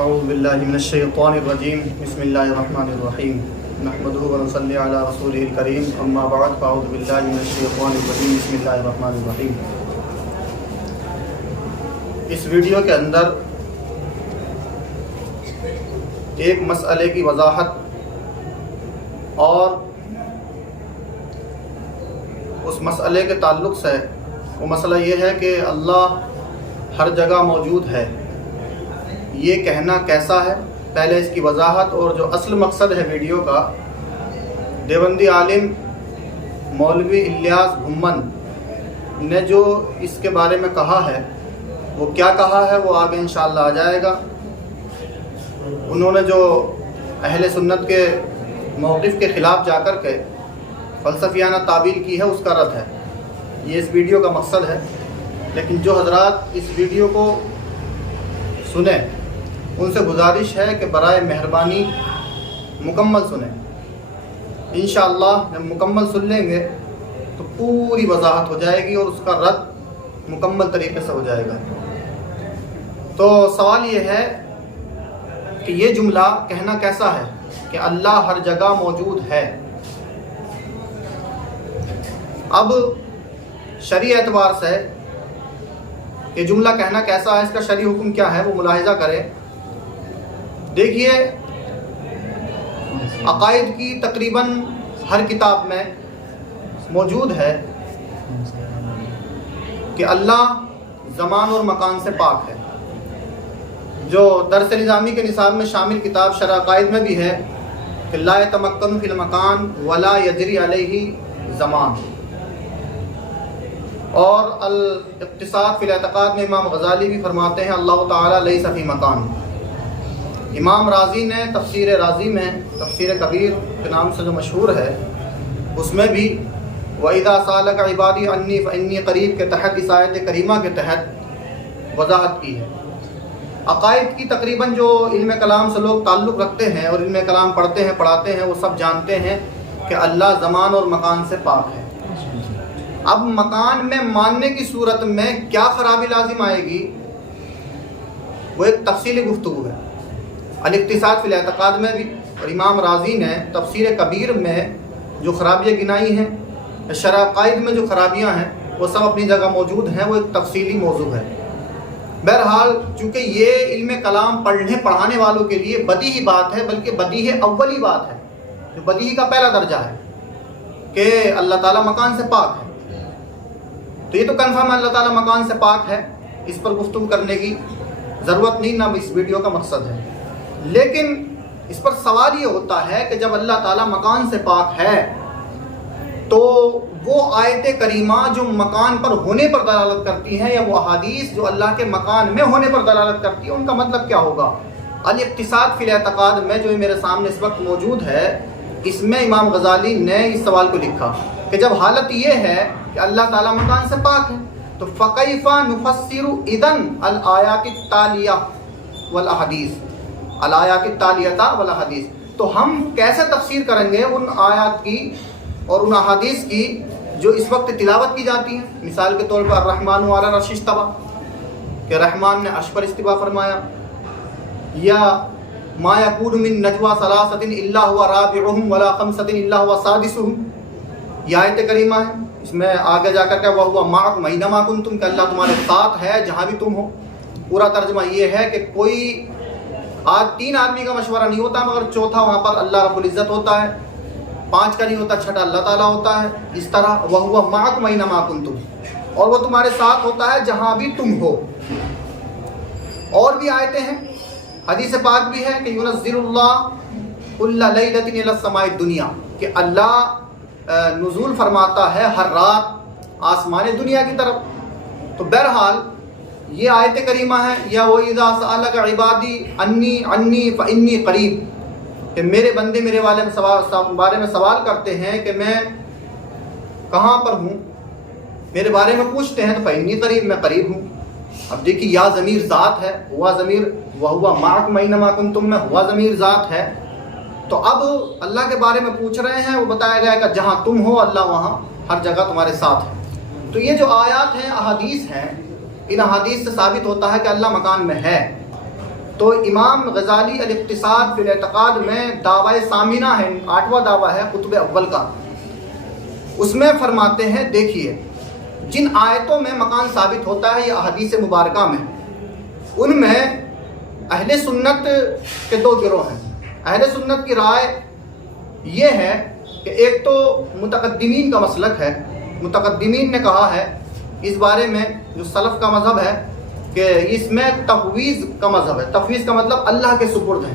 اعوذ باللہ من الشیطان الرجیم بسم اللہ الرحمن الرحیم نحمدہ ونصلی علی رسولہ الکریم اما بعد فاعوذ باللہ من الشیطان الرجیم بسم اللہ الرحمن الرحیم۔ اس ویڈیو کے اندر ایک مسئلے کی وضاحت اور اس مسئلے کے تعلق سے وہ مسئلہ یہ ہے کہ اللہ ہر جگہ موجود ہے، یہ کہنا کیسا ہے، پہلے اس کی وضاحت اور جو اصل مقصد ہے ویڈیو کا۔ دیوبندی عالم مولوی الیاس بھمن نے جو اس کے بارے میں کہا ہے وہ کیا کہا ہے وہ آگے انشاءاللہ آ جائے گا۔ انہوں نے جو اہل سنت کے موقف کے خلاف جا کر کے فلسفیانہ تعبیر کی ہے اس کا رد ہے، یہ اس ویڈیو کا مقصد ہے۔ لیکن جو حضرات اس ویڈیو کو سنیں ان سے گزارش ہے کہ برائے مہربانی مکمل سنیں۔ انشاءاللہ جب مکمل سن لیں گے تو پوری وضاحت ہو جائے گی اور اس کا رد مکمل طریقے سے ہو جائے گا۔ تو سوال یہ ہے کہ یہ جملہ کہنا کیسا ہے کہ اللہ ہر جگہ موجود ہے۔ اب شرعی اعتبار سے یہ جملہ کہنا کیسا ہے، اس کا شرعی حکم کیا ہے وہ ملاحظہ کریں۔ دیکھیے عقائد کی تقریباً ہر کتاب میں موجود ہے کہ اللہ زمان اور مکان سے پاک ہے۔ جو درس نظامی کے نصاب میں شامل کتاب شرح عقائد میں بھی ہے کہ لا یتمکن فی المکان ولا یجری علیہ زمان، اور الاقتصاد فی الاعتقاد میں امام غزالی بھی فرماتے ہیں اللہ تعالیٰ لیس فی مکان۔ امام رازی نے تفسیر رازی میں تفسیر کبیر کے نام سے جو مشہور ہے اس میں بھی وَإِذَا سَأَلَكَ عِبَادِي عَنِّي فَإِنِّي قَرِيب کے تحت اس آیت کریمہ کے تحت وضاحت کی ہے۔ عقائد کی تقریباً جو علم کلام سے لوگ تعلق رکھتے ہیں اور علم کلام پڑھتے ہیں پڑھاتے ہیں وہ سب جانتے ہیں کہ اللہ زمان اور مکان سے پاک ہے۔ اب مکان میں ماننے کی صورت میں کیا خرابی لازم آئے گی وہ ایک تفصیلی گفتگو ہے۔ الاقتصاد فی الاعتقاد میں بھی اور امام رازی نے تفسیر کبیر میں جو خرابیاں گنائی ہیں، شرح عقائد میں جو خرابیاں ہیں وہ سب اپنی جگہ موجود ہیں، وہ ایک تفصیلی موضوع ہے۔ بہرحال چونکہ یہ علم کلام پڑھنے پڑھانے والوں کے لیے بدیہی بات ہے، بلکہ بدیہی اولی بات ہے، جو بدیہی کا پہلا درجہ ہے کہ اللہ تعالیٰ مکان سے پاک ہے۔ تو یہ تو کنفرم ہے اللہ تعالیٰ مکان سے پاک ہے، اس پر گفتگو کرنے کی ضرورت نہیں، نہ اس ویڈیو کا مقصد ہے۔ لیکن اس پر سوال یہ ہوتا ہے کہ جب اللہ تعالیٰ مکان سے پاک ہے تو وہ آیت کریمہ جو مکان پر ہونے پر دلالت کرتی ہیں یا وہ احادیث جو اللہ کے مکان میں ہونے پر دلالت کرتی ہیں ان کا مطلب کیا ہوگا؟ الاقتصاد فی الاعتقاد میں جو میرے سامنے اس وقت موجود ہے اس میں امام غزالی نے اس سوال کو لکھا کہ جب حالت یہ ہے کہ اللہ تعالیٰ مکان سے پاک ہے تو فَكَيْفَ نُفَسِّرُ إِذَنْ الْآيَاتِ التَّالِيَةَ وَالْأَحَادِيثِ الآیات التالیہ والحدیث، تو ہم کیسے تفسیر کریں گے ان آیات کی اور ان احادیث کی جو اس وقت تلاوت کی جاتی ہیں؟ مثال کے طور پر الرحمن علی العرش استویٰ کہ رحمان نے عرش پر استوا فرمایا، یا ما یکون من نجویٰ ثلاثۃ الا هو رابعهم ولا خمسۃ الا هو سادسهم، یہ آیت کریمہ ہے۔ اس میں آگے جا کر کے وَهُوَ مَعَكُمْ أَيْنَمَا كُنتُمْ کہ اللہ تمہارے ساتھ ہے جہاں بھی تم ہو۔ پورا ترجمہ یہ ہے کہ کوئی آج 3 آدمی کا مشورہ نہیں ہوتا مگر چوتھا وہاں پر اللہ رب العزت ہوتا ہے، 5 کا نہیں ہوتا، چھٹا اللہ تعالیٰ ہوتا ہے۔ اس طرح وَهُوَ مَعَكُمْ أَيْنَمَا كُنتُمْ، اور وہ تمہارے ساتھ ہوتا ہے جہاں بھی تم ہو۔ اور بھی آیتیں ہیں، حدیث پاک بھی ہے کہ يُنَزِّلُ اللَّهُ كُلَّ لَيْلَةٍ إِلَى السَّمَاءِ الدُّنْيَا کہ اللہ نزول فرماتا ہے ہر رات آسمان دنیا کی طرف۔ تو بہرحال یہ آیت کریمہ ہے، یا وَإِذَا سَأَلَكَ عِبَادِي عَنِّي فَإِنِّي قَرِيب کہ میرے بندے میرے بارے میں سوال کرتے ہیں کہ میں کہاں پر ہوں، میرے بارے میں پوچھتے ہیں تو فَإِنِّي قَرِيب میں قریب ہوں۔ اب دیکھیے یا ضمیر ذات ہے، ہوا ضمیر وَهُوَ مَعَكُمْ أَيْنَمَا كُنتُمْ میں ہوا ضمیر ذات ہے۔ تو اب اللہ کے بارے میں پوچھ رہے ہیں، وہ بتایا گیا کہ جہاں تم ہو اللہ وہاں ہر جگہ تمہارے ساتھ ہے۔ تو یہ جو آیات ہیں احادیث ہیں، ان احادیث سے ثابت ہوتا ہے کہ اللہ مکان میں ہے۔ تو امام غزالی الاقتصاد فی الاعتقاد میں دعوی ثامنہ ہے، 8واں دعویٰ ہے قطب اول کا، اس میں فرماتے ہیں دیکھیے جن آیتوں میں مکان ثابت ہوتا ہے یا احادیث مبارکہ میں، ان میں اہل سنت کے دو گروہ ہیں۔ اہل سنت کی رائے یہ ہے کہ ایک تو متقدمین کا مسلک ہے، متقدمین نے کہا ہے اس بارے میں، جو سلف کا مذہب ہے، کہ اس میں تفویض کا مذہب ہے۔ تفویض کا مطلب اللہ کے سپرد ہے،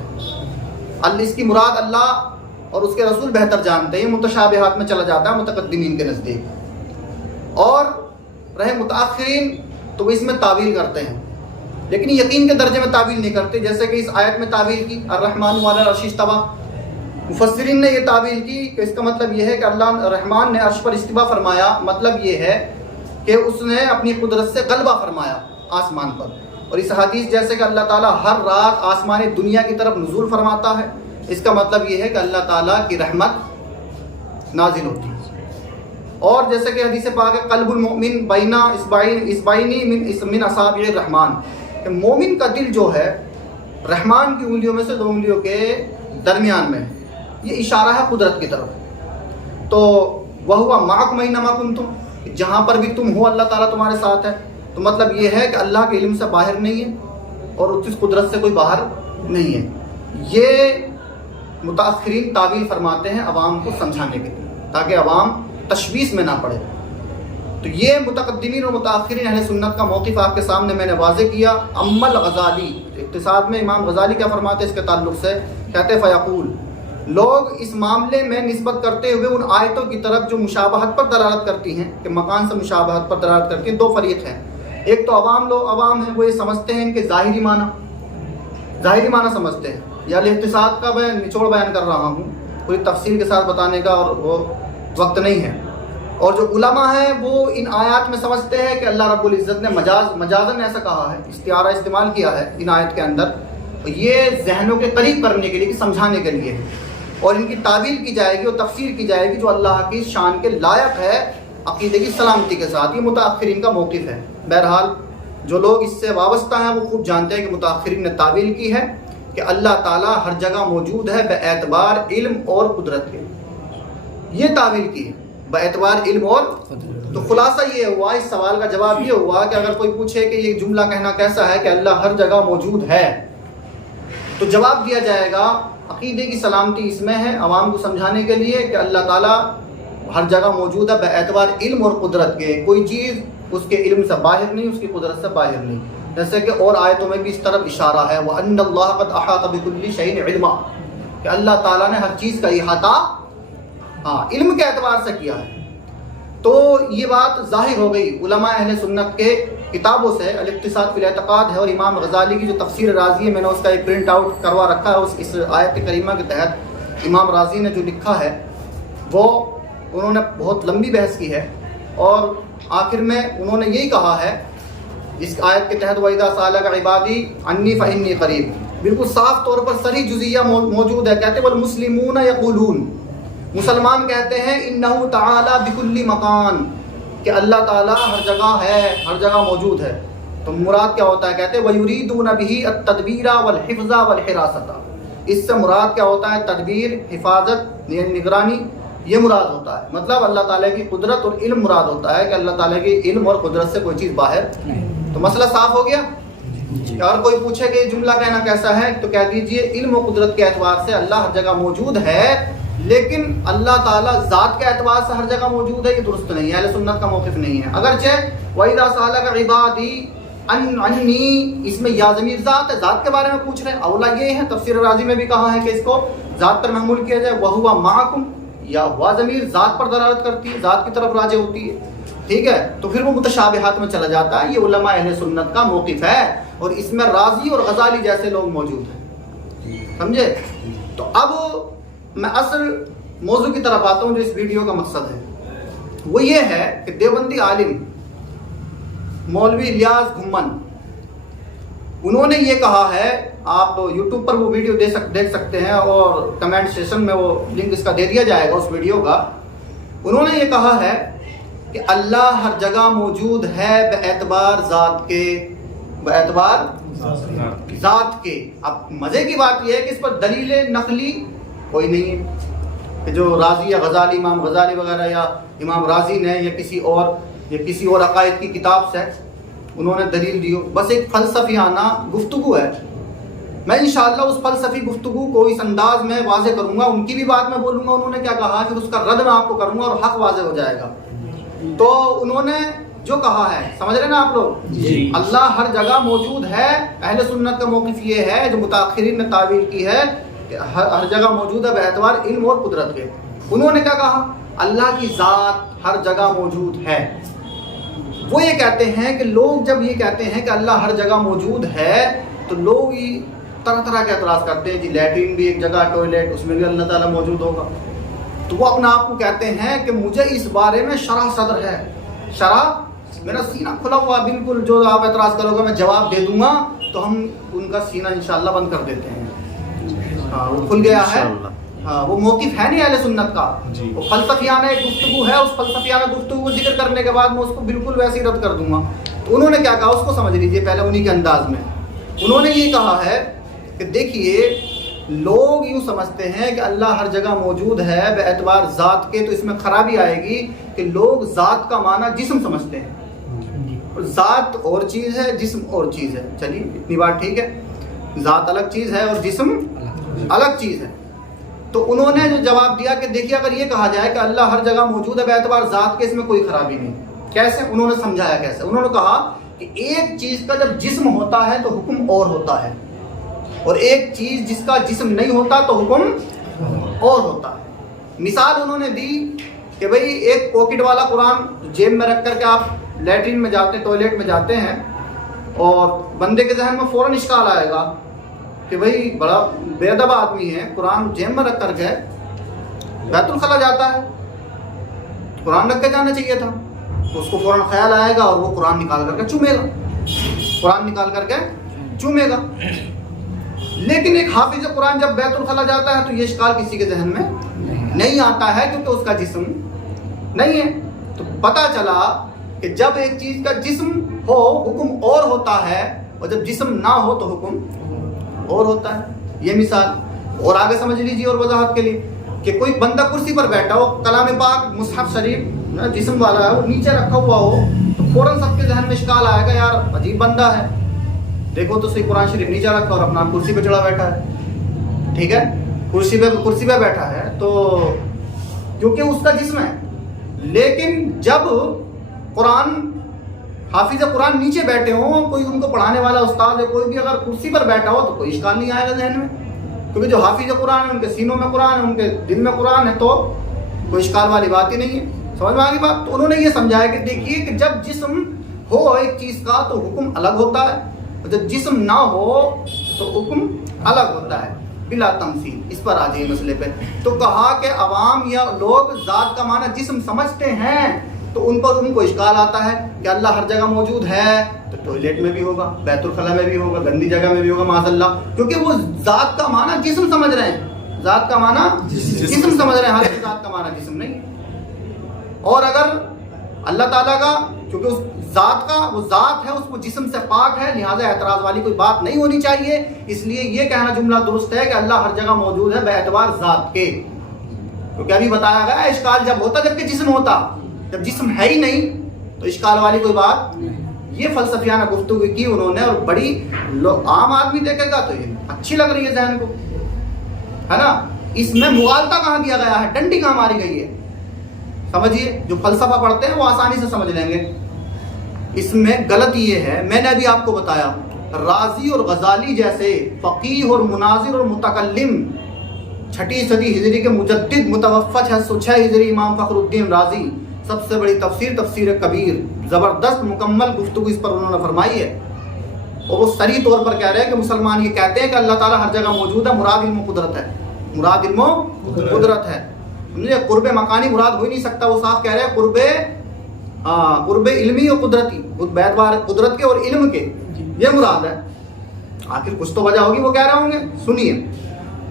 اس کی مراد اللہ اور اس کے رسول بہتر جانتے ہیں، یہ متشابہات میں چلا جاتا ہے متقدمین کے نزدیک۔ اور رہے متاخرین تو وہ اس میں تعویل کرتے ہیں، لیکن یقین کے درجے میں تعویل نہیں کرتے، جیسے کہ اس آیت میں تعویل کی الرحمن علی العرش استویٰ، مفسرین نے یہ تعویل کی کہ اس کا مطلب یہ ہے کہ اللہ رحمان نے عرش پر استوا فرمایا، مطلب یہ ہے کہ اس نے اپنی قدرت سے غلبہ فرمایا آسمان پر۔ اور اس حدیث جیسے کہ اللہ تعالیٰ ہر رات آسمان دنیا کی طرف نزول فرماتا ہے، اس کا مطلب یہ ہے کہ اللہ تعالیٰ کی رحمت نازل ہوتی ہے۔ اور جیسے کہ حدیث پاک ہے قلب المؤمن بین اصبعین من اصابع الرحمن، کہ مومن کا دل جو ہے رحمان کی انگلیوں میں سے دو انگلیوں کے درمیان میں ہے، یہ اشارہ ہے قدرت کی طرف۔ تو وَهُوَ مَعَكُمْ أَيْنَمَا كُنْتُمْ، جہاں پر بھی تم ہو اللہ تعالیٰ تمہارے ساتھ ہے، تو مطلب یہ ہے کہ اللہ کے علم سے باہر نہیں ہے اور اس قدرت سے کوئی باہر نہیں ہے۔ یہ متاخرین تعویل فرماتے ہیں عوام کو سمجھانے کے لیے، تاکہ عوام تشویش میں نہ پڑے۔ تو یہ متقدمین اور متاخرین اہل سنت کا موقف آپ کے سامنے میں نے واضح کیا۔ اما الغزالی، اقتصاد میں امام غزالی کیا فرماتے ہیں اس کے تعلق سے، کہتے فیقول، لوگ اس معاملے میں نسبت کرتے ہوئے ان آیتوں کی طرف جو مشابہت پر دلالت کرتی ہیں، کہ مکان سے مشابہت پر دلالت کرتی ہیں، دو فریق ہیں۔ ایک تو عوام ہیں، وہ یہ سمجھتے ہیں کہ ظاہری معنی سمجھتے ہیں، یا اقتصاد کا میں نچوڑ بیان کر رہا ہوں، پوری تفصیل کے ساتھ بتانے کا اور وہ وقت نہیں ہے۔ اور جو علماء ہیں وہ ان آیات میں سمجھتے ہیں کہ اللہ رب العزت نے مجازن ایسا کہا ہے، استعارہ استعمال کیا ہے ان آیت کے اندر، یہ ذہنوں کے قریب کرنے کے لیے، سمجھانے کے لیے، اور ان کی تعویل کی جائے گی اور تفسیر کی جائے گی جو اللہ کی شان کے لائق ہے عقیدے کی سلامتی کے ساتھ۔ یہ متاخرین کا موقف ہے۔ بہرحال جو لوگ اس سے وابستہ ہیں وہ خوب جانتے ہیں کہ متاخرین نے تعویل کی ہے کہ اللہ تعالیٰ ہر جگہ موجود ہے باعتبار علم اور قدرت کے، یہ تعویل کی ہے باعتبار علم اور قدرت۔ تو خلاصہ یہ ہوا، اس سوال کا جواب یہ ہوا کہ اگر کوئی پوچھے کہ یہ جملہ کہنا کیسا ہے کہ اللہ ہر جگہ موجود ہے، تو جواب دیا جائے گا عقیدے کی سلامتی اس میں ہے، عوام کو سمجھانے کے لیے کہ اللہ تعالیٰ ہر جگہ موجود ہے باعتبار علم اور قدرت کے، کوئی چیز اس کے علم سے باہر نہیں، اس کی قدرت سے باہر نہیں۔ جیسے کہ اور آیتوں میں بھی اس طرف اشارہ ہے، وَأَنَّ اللَّهَ قَدْ أَحَاطَ بِكُلِّ شَيْءٍ عِلْمًا، کہ اللہ تعالیٰ نے ہر چیز کا احاطہ علم کے اعتبار سے کیا ہے۔ تو یہ بات ظاہر ہو گئی علماء اہل سنت کے کتابوں سے، الاقتصاد فی الاعتقاد ہے، اور امام غزالی کی جو تفسیر رازی ہے، میں نے اس کا ایک پرنٹ آؤٹ کروا رکھا ہے، اس آیت کریمہ کے تحت امام رازی نے جو لکھا ہے وہ انہوں نے بہت لمبی بحث کی ہے، اور آخر میں انہوں نے یہی کہا ہے اس آیت کے تحت وَإِذَا سَأَلَكَ عِبَادِي عَنِّي فَإِنِّي قَرِيبٌ، بالکل صاف طور پر صریح جزیہ موجود ہے، کہتے وَالْمُسْلِمُونَ يَقُولُونَ، مسلمان کہتے ہیں اِنَّهُ تَعَالَى بِكُلِّ مَكَانٍ، کہ اللہ تعالیٰ ہر جگہ ہے، ہر جگہ موجود ہے۔ تو مراد کیا ہوتا ہے؟ کہتے ہیں وَيُرِيدُونَ بِهِ التَّدْبِيرَ وَالْحِفْظَ وَالْحِرَاسَةَ، اس سے مراد کیا ہوتا ہے؟ تدبیر، حفاظت یعنی نگرانی، یہ مراد ہوتا ہے۔ مطلب اللہ تعالیٰ کی قدرت اور علم مراد ہوتا ہے کہ اللہ تعالیٰ کی علم اور قدرت سے کوئی چیز باہر نہیں۔ تو مسئلہ صاف ہو گیا۔ اگر کوئی پوچھے کہ یہ جملہ کہنا کیسا ہے، تو کہہ دیجئے علم و قدرت کے اعتبار سے اللہ ہر جگہ موجود ہے، لیکن اللہ تعالیٰ ذات کے اعتبار سے ہر جگہ موجود ہے، یہ درست نہیں ہے، اہل سنت کا موقف نہیں ہے۔ اگرچہ وَإِذَا سَأَلَكَ عِبَادِي عَنِّي، اس میں یا ضمیر ذات ہے، ذات کے بارے میں پوچھ رہے ہیں، اولا یہ ہے، تفسیر رازی میں بھی کہا ہے کہ اس کو ذات پر محمول کیا جائے، وَهُوَ مَعَكُمْ، یا ہوا ضمیر ذات پر دلالت کرتی ہے، ذات کی طرف راجع ہوتی ہے، ٹھیک ہے، تو پھر وہ متشابہات میں چلا جاتا ہے۔ یہ علماء اہل سنت کا موقف ہے، اور اس میں رازی اور غزالی جیسے لوگ موجود ہیں، سمجھے؟ تو اب میں اصل موضوع کی طرف آتا ہوں جو اس ویڈیو کا مقصد ہے، وہ یہ ہے کہ دیوبندی عالم مولوی الیاس گھمن، انہوں نے یہ کہا ہے، آپ یوٹیوب پر وہ ویڈیو دیکھ سکتے ہیں، اور کمنٹ سیشن میں وہ لنک اس کا دے دیا جائے گا اس ویڈیو کا۔ انہوں نے یہ کہا ہے کہ اللہ ہر جگہ موجود ہے باعتبار ذات کے، باعتبار ذات کے. اب مزے کی بات یہ ہے کہ اس پر دلیل نقلی کوئی نہیں ہے کہ جو رازی یا غزالی، امام غزالی وغیرہ یا امام رازی نے یا کسی اور عقائد کی کتاب سے انہوں نے دلیل دی ہو. بس ایک فلسفیانہ گفتگو ہے. میں انشاءاللہ اس فلسفی گفتگو کو اس انداز میں واضح کروں گا. ان کی بھی بات میں بولوں گا انہوں نے کیا کہا، پھر اس کا رد میں آپ کو کروں گا اور حق واضح ہو جائے گا. تو انہوں نے جو کہا ہے سمجھ رہے نا آپ لوگ، اللہ ہر جگہ موجود ہے. اہل سنت کا موقف یہ ہے جو متاخرین نے تعبیر کی ہے کہ ہر جگہ موجود ہے باعتبار علم اور قدرت کے. انہوں نے کیا کہا، اللہ کی ذات ہر جگہ موجود ہے. وہ یہ کہتے ہیں کہ لوگ جب یہ کہتے ہیں کہ اللہ ہر جگہ موجود ہے تو لوگ طرح طرح کے اعتراض کرتے ہیں. جی لیٹرین بھی ایک جگہ، ٹوائلٹ، اس میں بھی اللہ تعالیٰ موجود ہوگا. تو وہ اپنا آپ کو کہتے ہیں کہ مجھے اس بارے میں شرح صدر ہے. شرح میرا سینہ کھلا ہوا، بالکل جو آپ اعتراض کرو گے میں جواب دے دوں گا. تو ہم ان کا سینہ انشاءاللہ بند کر دیتے ہیں. ہاں وہ کھل گیا ہے. ہاں وہ موقف ہے نہیں اہل سنت کا. وہ فلسفیانہ ایک گفتگو ہے. اس فلسفیانہ گفتگو کو ذکر کرنے کے بعد میں اس کو بالکل ویسے ہی رد کر دوں گا. تو انہوں نے کیا کہا اس کو سمجھ لیجئے پہلے انہی کے انداز میں. انہوں نے یہ کہا ہے کہ دیکھیے لوگ یوں سمجھتے ہیں کہ اللہ ہر جگہ موجود ہے باعتبار ذات کے. تو اس میں خرابی آئے گی کہ لوگ ذات کا معنی جسم سمجھتے ہیں. ذات اور چیز ہے، جسم اور چیز ہے. چلیے اتنی بات ٹھیک ہے، ذات الگ چیز ہے اور جسم الگ چیز ہے. تو انہوں نے جو جواب دیا کہ دیکھیے اگر یہ کہا جائے کہ اللہ ہر جگہ موجود ہے باعتبار ذات کے، اس میں کوئی خرابی نہیں. کیسے؟ انہوں نے سمجھایا کیسے. انہوں نے کہا کہ ایک چیز کا جب جسم ہوتا ہے تو حکم اور ہوتا ہے، اور ایک چیز جس کا جسم نہیں ہوتا تو حکم اور ہوتا ہے. مثال انہوں نے دی کہ بھئی ایک پاکٹ والا قرآن جیب میں رکھ کر کے آپ لیٹرین میں جاتے ہیں، ٹوائلٹ میں جاتے ہیں، اور بندے کے ذہن میں فوراً اشکال آئے گا کہ بھئی بڑا بے ادب آدمی ہے، قرآن جیب میں رکھ کر کے بیت الخلا جاتا ہے، قرآن رکھ کے جانا چاہیے تھا. تو اس کو فوراً خیال آئے گا اور وہ قرآن نکال کر کے چومے گا. قرآن نکال کر کے چومے گا. لیکن ایک حافظ قرآن جب بیت الخلا جاتا ہے تو یہ اشکال کسی کے ذہن میں نہیں آتا ہے کیونکہ اس کا جسم نہیں ہے. تو پتہ چلا کہ جب ایک چیز کا جسم ہو حکم اور ہوتا ہے، اور جب جسم نہ ہو تو حکم اور ہوتا ہے. یہ مثال. اور آگے سمجھ لیجیے اور وضاحت کے لیے کہ کوئی بندہ کرسی پر بیٹھا ہو، کلام پاک مصحف شریف جسم والا ہے، وہ نیچے رکھا ہوا ہو، تو فوراً سب کے ذہن میں اشکال آئے گا یار عجیب بندہ ہے، دیکھو تو صحیح قرآن شریف نیچے رکھا اور اپنا کرسی پہ چڑھا بیٹھا ہے. ٹھیک ہے، کرسی پہ بیٹھا ہے تو کیونکہ اس کا جسم ہے. لیکن جب قرآن حافظ قرآن نیچے بیٹھے ہوں، کوئی ان کو پڑھانے والا استاد ہے، کوئی بھی اگر کرسی پر بیٹھا ہو تو کوئی اشکال نہیں آئے گا ذہن میں، کیونکہ جو حافظ قرآن ہے ان کے سینوں میں قرآن ہے، ان کے دل میں قرآن ہے، تو کوئی اشکال والی بات ہی نہیں ہے. سمجھ میں آ گئی بات. تو انہوں نے یہ سمجھایا کہ دیکھیے کہ جب جسم ہو ایک چیز کا تو حکم الگ ہوتا ہے، اور جب جسم نہ ہو تو حکم الگ ہوتا ہے بلا تمثیل. اس پر آ جائیے مسئلے پہ. تو کہا کہ عوام یا لوگ ذات کا معنی جسم سمجھتے ہیں، تو ان کو اشکال آتا ہے کہ اللہ ہر جگہ موجود ہے تو ٹوائلٹ میں بھی ہوگا، بیت الخلا میں بھی ہوگا، گندی جگہ میں بھی ہوگا معاذ اللہ، کیونکہ وہ ذات کا معنی جسم سمجھ رہے ہیں. ذات کا معنی جسم سمجھ رہے ہیں، حالانکہ ذات کا معنی جسم نہیں. اور اگر اللہ تعالیٰ کا، کیونکہ اس ذات کا وہ ذات ہے، اس کو جسم سے پاک ہے، لہٰذا اعتراض والی کوئی بات نہیں ہونی چاہیے. اس لیے یہ کہنا جملہ درست ہے کہ اللہ ہر جگہ موجود ہے باعتبار ذات کے. کیونکہ ابھی بتایا گیا اشکال جب ہوتا جبکہ جسم ہوتا، جب جسم ہے ہی نہیں تو اشکال والی کوئی بات. یہ فلسفیانہ گفتگو کی انہوں نے، اور بڑی عام آدمی دیکھے گا تو یہ اچھی لگ رہی ہے ذہن کو، ہے نا. اس میں مغالطہ کہاں دیا گیا ہے، ڈنڈی کہاں ماری گئی ہے. سمجھیے جو فلسفہ پڑھتے ہیں وہ آسانی سے سمجھ لیں گے. اس میں غلط یہ ہے، میں نے ابھی آپ کو بتایا رازی اور غزالی جیسے فقیہ اور مناظر اور متکلم 6 صدی ہجری کے مجدد متوفی 606 ہجری امام فخر الدین رازی، سب سے بڑی تفسیر کبیر، زبردست مکمل گفتگو اس پر انہوں نے فرمائی ہے. اور وہ صریح طور پر کہہ رہے ہیں کہ مسلمان یہ کہتے ہیں کہ اللہ تعالیٰ ہر جگہ موجود ہے، مراد علم و قدرت ہے، مراد علم و قدرت ہے. قرب مکانی مراد ہو ہی نہیں سکتا. وہ صاحب کہہ رہے ہیں قرب علمی اور قدرتی، باعتبار قدرت کے اور علم کے یہ مراد ہے. آخر کچھ تو وجہ ہوگی وہ کہہ رہے ہوں گے. سنیے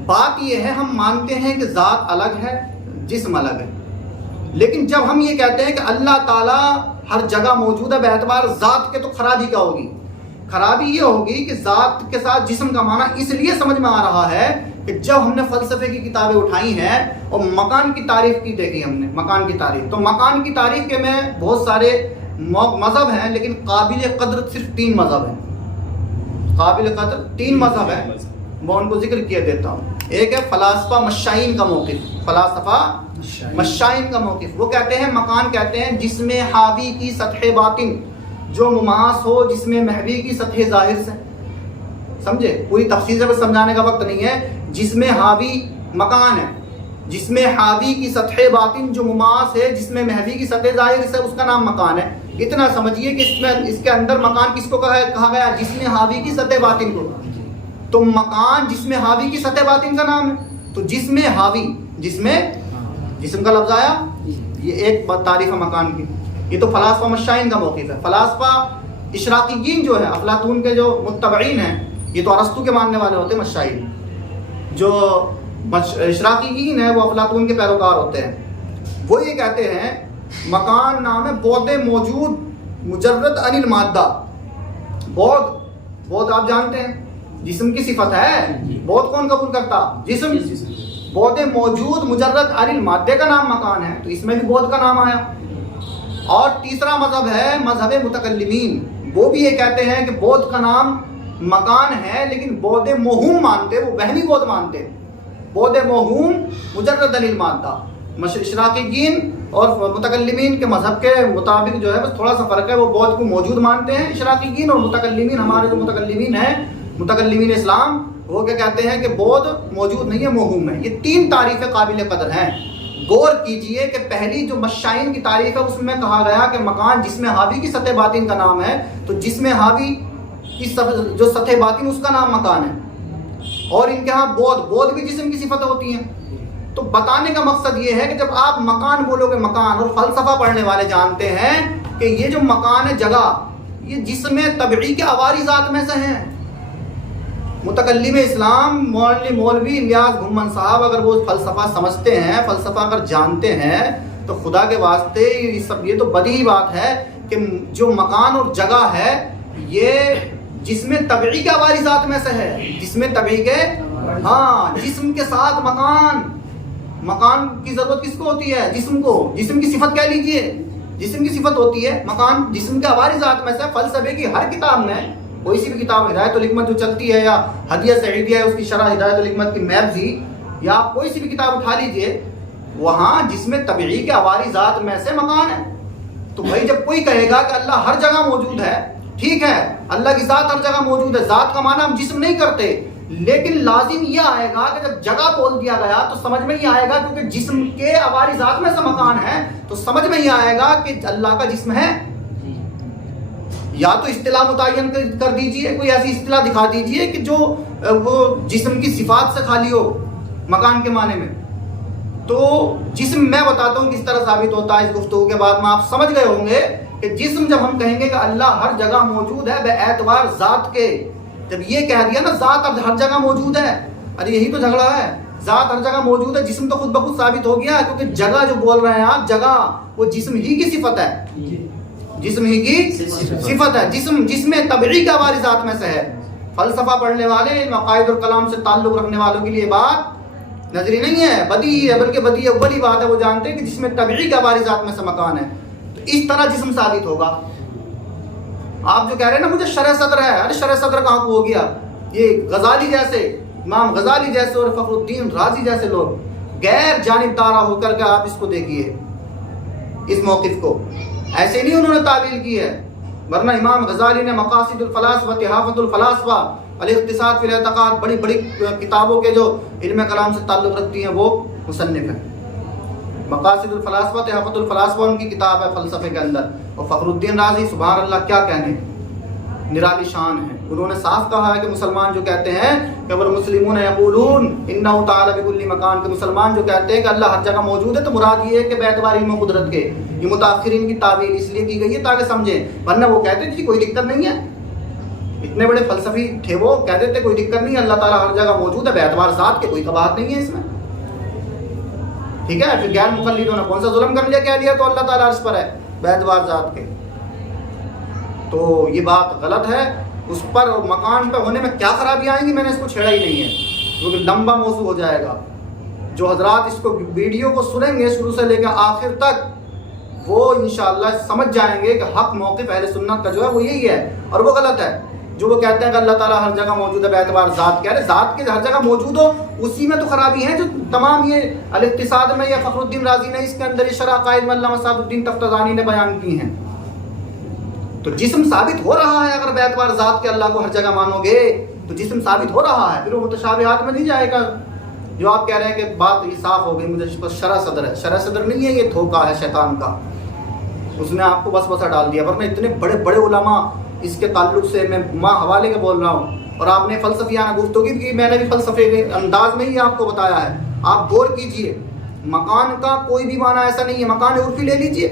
بات یہ ہے، ہم مانتے ہیں کہ ذات الگ ہے، جسم الگ ہے، لیکن جب ہم یہ کہتے ہیں کہ اللہ تعالیٰ ہر جگہ موجود ہے باعتبار ذات کے، تو خرابی کیا ہوگی خرابی یہ ہوگی کہ ذات کے ساتھ جسم کا معنی اس لیے سمجھ میں آ رہا ہے کہ جب ہم نے فلسفے کی کتابیں اٹھائی ہیں اور مکان کی تعریف کی دیکھی ہم نے مکان کی تعریف، تو مکان کی تعریف کے میں بہت سارے مذہب ہیں، لیکن قابل قدر صرف 3 مذہب ہیں، قابل قدر 3 مذہب ہیں، میں ان کو ذکر کیے دیتا ہوں۔ ایک ہے فلاسفہ مشائین کا موقف، فلاسفہ مشائین کا موقف، وہ کہتے ہیں مکان کہتے ہیں جس میں حاوی کی سطح باطن جو مماس ہو جس میں محوی کی سطح ظاہر سے، سمجھے؟ پوری تفصیل سے سمجھانے کا وقت نہیں ہے۔ جس میں حاوی مکان ہے، جس میں حاوی کی سطح باطن جو مماس ہے جس میں محوی کی سطح ظاہر سے، اس کا نام مکان ہے۔ اتنا سمجھیے کہ اس کے اندر مکان کس کو کہا گیا؟ جس میں حاوی کی سطح باطن کو۔ تو مکان جس میں حاوی کی سطح باطن کا نام ہے، تو جس میں حاوی، جس میں جسم کا لفظ آیا، یہ ایک تعریف ہے مکان کی۔ یہ تو فلاسفہ مشائین کا موقف ہے۔ فلاسفہ اشراقیین جو ہے، افلاطون کے جو متبعین ہیں، یہ تو ارسطو کے ماننے والے ہوتے ہیں مشائین، جو اشراقیین ہیں وہ افلاطون کے پیروکار ہوتے ہیں۔ وہ یہ کہتے ہیں مکان نام ہے بعد موجود مجرد عن المادہ۔ بعد آپ جانتے ہیں جسم کی صفت ہے، بعد کون قبول کرتا؟ جسم۔ بعد موجود مجرد عن المادہ کا نام مکان ہے، تو اس میں بھی بعد کا نام آیا۔ اور تیسرا مذہب ہے مذہب متکلمین، وہ بھی یہ کہتے ہیں کہ بعد کا نام مکان ہے، لیکن بعد موہوم مانتے، وہ وہمی بعد مانتے، بعد موہوم مجرد عن المادہ۔ اشراقیین اور متکلمین کے مذہب کے مطابق جو ہے بس تھوڑا سا فرق ہے، وہ بعد کو موجود مانتے ہیں اشراقیین، اور متکلمین ہمارے جو متکلمین ہیں، متکلمین اسلام، وہ کیا کہتے ہیں کہ بعد موجود نہیں ہے، موہوم ہے۔ یہ 3 تعریفیں قابل قدر ہیں۔ غور کیجئے کہ پہلی جو مشائین کی تعریف ہے اس میں کہا گیا کہ مکان جس میں حاوی کی سطح باطن کا نام ہے، تو جس میں حاوی کی جو سطح باطن اس کا نام مکان ہے۔ اور ان کے ہاں بود بھی جسم کی صفت ہوتی ہیں۔ تو بتانے کا مقصد یہ ہے کہ جب آپ مکان بولو گے، مکان، اور فلسفہ پڑھنے والے جانتے ہیں کہ یہ جو مکان ہے، جگہ، یہ جسم طبعی کے عواری ذات میں سے ہیں۔ متکلم اسلام مولوی الیاس گھمن صاحب اگر وہ فلسفہ سمجھتے ہیں، فلسفہ اگر جانتے ہیں، تو خدا کے واسطے یہ تو بدیہی بات ہے کہ جو مکان اور جگہ ہے یہ جسم طبعی کے عواری ذات میں سے ہے۔ جسم طبعی کے، ہاں، جسم کے ساتھ مکان کی ضرورت کس کو ہوتی ہے؟ جسم کو۔ جسم کی صفت کہہ لیجئے، جسم کی صفت ہوتی ہے مکان، جسم کے عواری ذات میں سے۔ فلسفے کی ہر کتاب میں، کوئی سی بھی کتاب، ہدایت الحکمت جو چلتی ہے، یا ہدیہ سعیدیہ ہے اس کی شرح ہدایت الحکمت کی میب ہی، یا آپ کوئی سی بھی کتاب اٹھا لیجئے، وہاں جسم طبعی کے عواری ذات میں سے مکان ہے۔ تو بھائی جب کوئی کہے گا کہ اللہ ہر جگہ موجود ہے، ٹھیک ہے، اللہ کی ذات ہر جگہ موجود ہے، ذات کا معنی ہم جسم نہیں کرتے، لیکن لازم یہ آئے گا کہ جب جگہ بول دیا گیا تو سمجھ میں یہ آئے گا، کیونکہ جسم کے عواری ذات میں سے مکان ہے، تو سمجھ میں یہ آئے گا کہ اللہ کا جسم ہے۔ یا تو اصطلاح متعین کر دیجئے، کوئی ایسی اصطلاح دکھا دیجئے کہ جو وہ جسم کی صفات سے خالی ہو مکان کے معنی میں۔ تو جسم میں بتاتا ہوں کس طرح ثابت ہوتا ہے اس گفتگو کے بعد میں، آپ سمجھ گئے ہوں گے کہ جسم جب ہم کہیں گے کہ اللہ ہر جگہ موجود ہے بے اعتبار ذات کے، جب یہ کہہ دیا نا ذات ہر جگہ موجود ہے، ارے یہی تو جھگڑا ہے، ذات ہر جگہ موجود ہے، جسم تو خود بخود ثابت ہو گیا، کیونکہ جگہ جو بول رہے ہیں آپ، جگہ وہ جسم ہی کی صفت ہے، جسم ہی کی صفت ہے، جسم طبعی کا عواری ذات میں سے ہے۔ فلسفہ پڑھنے والے، عقائد اور کلام سے تعلق رکھنے والوں کے لیے بات نظری نہیں ہے، بدیہی ہے، بلکہ بدیہی اولی بات ہے، وہ جانتے ہیں کہ جسم طبعی کا عواری ذات میں سے مکان ہے، تو اس طرح جسم ثابت ہوگا۔ آپ جو کہہ رہے ہیں نا مجھے شرح صدر ہے، ارے شرح صدر کہاں کو ہو گیا؟ یہ غزالی جیسے، امام غزالی جیسے اور فخر الدین رازی جیسے لوگ غیر جانبدارہ ہو کر کے آپ اس کو دیکھیے، اس موقف کو ایسے نہیں انہوں نے تعویل کی ہے، ورنہ امام غزالی نے مقاصد الفلاسفہ، تحافۃ الفلاسفہ، الاقتصاد فی الاعتقاد، بڑی بڑی کتابوں کے جو علم کلام سے تعلق رکھتی ہیں وہ مصنف ہیں۔ مقاصد الفلاسفہ، تحافۃ الفلاسفہ ان کی کتاب ہے فلسفے کے اندر، اور فخر الدین رازی سبحان اللہ کیا کہنے، نرالی شان ہے، انہوں نے صاف کہا ہے کہ مسلمان جو کہتے ہیں کہ والمسلمون یقولون انہ تعالی بکل مکان، کہ مسلمان جو کہتے ہیں کہ اللہ ہر جگہ موجود ہے، تو مراد یہ ہے کہ باعتبار علم و قدرت کے، یہ متاخرین کی تعبیر اس لیے کی گئی ہے تاکہ سمجھیں، ورنہ وہ کہتے تھے کوئی دقت نہیں ہے، اتنے بڑے فلسفی تھے وہ، کہتے تھے کوئی دقت نہیں ہے، اللہ تعالیٰ ہر جگہ موجود ہے باعتبار ذات کے، کوئی قباحت نہیں ہے اس میں، ٹھیک ہے۔ پھر غیر مقلدوں نے کون سا ظلم کر لیا، کہہ دیا تو اللہ تعالیٰ عرش پر ہے باعتبار ذات کے، تو یہ بات غلط ہے۔ اس پر اور مکان پر ہونے میں کیا خرابی آئیں گی میں نے اس کو چھیڑا ہی نہیں ہے کیونکہ لمبا موضوع ہو جائے گا. جو حضرات اس کو ویڈیو کو سنیں گے شروع سے لے کر آخر تک وہ انشاءاللہ سمجھ جائیں گے کہ حق موقف اہل سنت کا جو ہے وہ یہی ہے اور وہ غلط ہے. جو وہ کہتے ہیں کہ اللہ تعالیٰ ہر جگہ موجود ہے باعتبار ذات کے، ذات کے ہر جگہ موجود ہو اسی میں تو خرابی ہے. جو تمام یہ الاقتصاد میں یا فخر الدین رازی نے اس کے اندر یہ شرح قائد میں علامہ صاحب الدین تفتزانی نے بیان کی ہیں. تو جسم ثابت ہو رہا ہے اگر باعتبار ذات کے اللہ کو ہر جگہ مانو گے تو جسم ثابت ہو رہا ہے. پھر وہ متشابہات میں نہیں جائے گا. جو آپ کہہ رہے ہیں کہ بات یہ صاف ہو گئی، مجھے اس پر شرح صدر ہے، شرح صدر نہیں ہے، یہ دھوکہ ہے شیطان کا. اس نے آپ کو بس بسا ڈال دیا. ورنہ اتنے بڑے بڑے علماء اس کے تعلق سے میں حوالے کے بول رہا ہوں اور آپ نے فلسفیانہ گفتگو کی، میں نے بھی فلسفے کے انداز میں ہی آپ کو بتایا ہے. آپ غور کیجئے، مکان کا کوئی بھی معنی ایسا نہیں ہے. مکان عرفی لے لیجئے،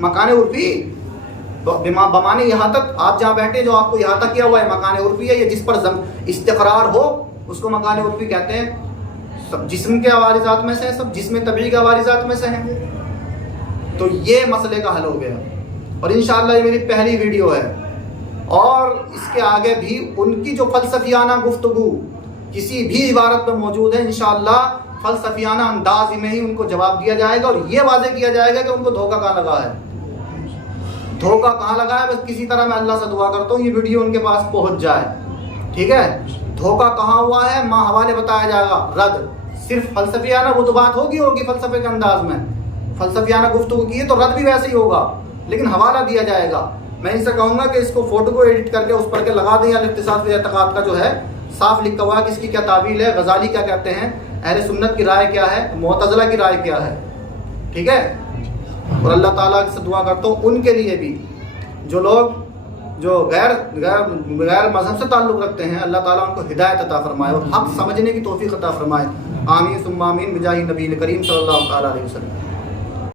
مکان عرفی بمانے یہاں تک آپ جہاں بیٹھے جو آپ کو یہاں تک کیا ہوا ہے مکان عرفی ہے. یہ جس پر استقرار ہو اس کو مکان عرفی کہتے ہیں. سب جسم کے عوارضات میں سے ہیں، سب جسم طبیعی کے عوارضات میں سے ہیں. تو یہ مسئلے کا حل ہو گیا اور انشاءاللہ یہ میری پہلی ویڈیو ہے اور اس کے آگے بھی ان کی جو فلسفیانہ گفتگو کسی بھی عبارت میں موجود ہے انشاءاللہ فلسفیانہ انداز میں ہی ان کو جواب دیا جائے گا اور یہ واضح کیا جائے گا کہ ان کو دھوکہ کہاں لگا ہے. دھوکہ کہاں لگا ہے بس کسی طرح میں اللہ سے دعا کرتا ہوں یہ ویڈیو ان کے پاس پہنچ جائے. ٹھیک ہے، دھوکہ کہاں ہوا ہے ماں حوالے بتایا جائے گا. رد صرف فلسفیانہ وہ تو بات ہوگی فلسفے کے انداز میں، فلسفیانہ گفتگو کی ہے تو رد بھی ویسے ہی ہوگا لیکن حوالہ دیا جائے گا. میں ان سے کہوں گا کہ اس کو فوٹو کو ایڈٹ کر کے اس پر کے لگا دیں. الاقتصاد فی الاعتقاد کا جو ہے صاف لکھا ہوا ہے کہ اس کی کیا تعویل ہے، غزالی کیا کہتے ہیں، اہل سنت کی رائے کیا ہے، معتزلہ کی رائے کیا ہے. ٹھیک ہے، اور اللہ تعالیٰ سے دعا کرتا ہوں ان کے لیے بھی جو لوگ جو غیر مذہب سے تعلق رکھتے ہیں اللہ تعالیٰ ان کو ہدایت عطا فرمائے اور حق سمجھنے کی توفیق عطا فرمائے. آمین ثم آمین بجاہ نبی کریم صلی اللہ علیہ وسلم.